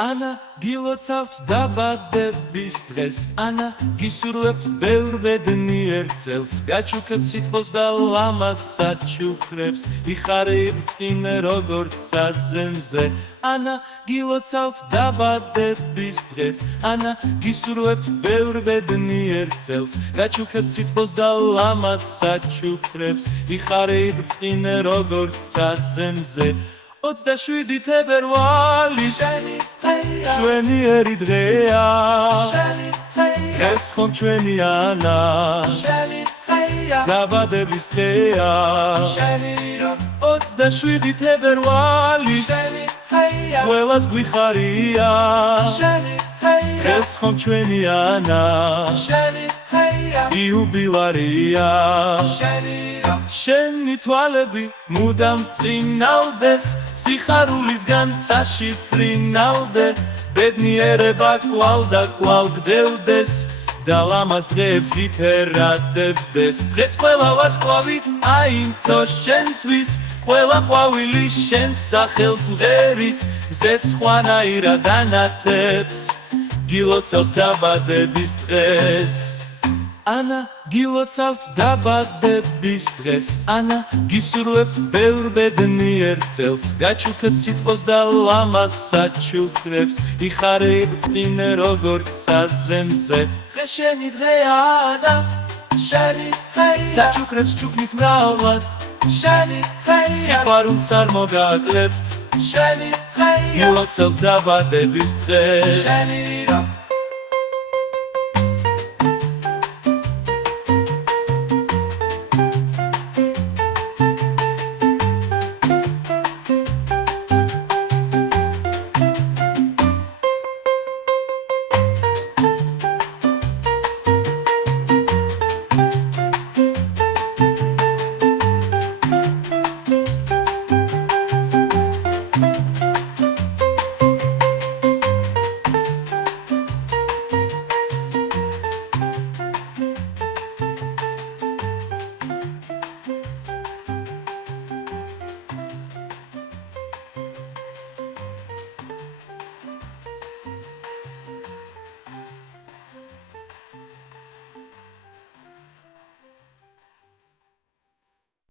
ანა გილოცავთ დაბადების დღეს ანა გისურვებთ ბევრ ბედნიერ წელს გაჩუქეთ სითბოს და ლამას საჩუქრებს იხარე იბწყინე როგორც საზემზე ანა გილოცავთ დაბადების დღეს ანა გისურვებთ ბევრ ბედნიერ წელს გაჩუქეთ სითბოს და ლამას საჩუქრებს იხარე იბწყინე როგორც საზემზე 27 თებერვალი შვენიერი დღეა ეს ხომ ჩვენი ანას დაბადების დღეა 27 თებერვალი ყველას გვიხარია ეს ხომ ჩვენი ანას იუბილარია შენი თვალები მუდამ წინავდეს სიხარულისგან საშიფრინავდე ბედნიერება კვალ და კვალ გდევდეს და ლამას დღეებს გიფერადებდეს დღეს ყველა ვარსკვლავი აინთო შენთვის ყველა ყვავილი შენ სახელს მღერის მზეც ხვანაირად ანათებს გილოცავს დაბადების დღეს ანა გილოცავთ დაბადების დღეს ანა გისურვებთ ბევრ ბედნიერ წელს გაჩუქეთ სითბოს და ლამას საჩუქრებს იხარე იბწყინე როგორც საზემზე დღე შენი დღეა ანა შენი დღეა საჩუქრებს ჩუქნით მრავლად შენი დღეა სიყვარულს არ მოგაკლებთ შენი დღეა გილოცავთ დაბადების დღეს შენი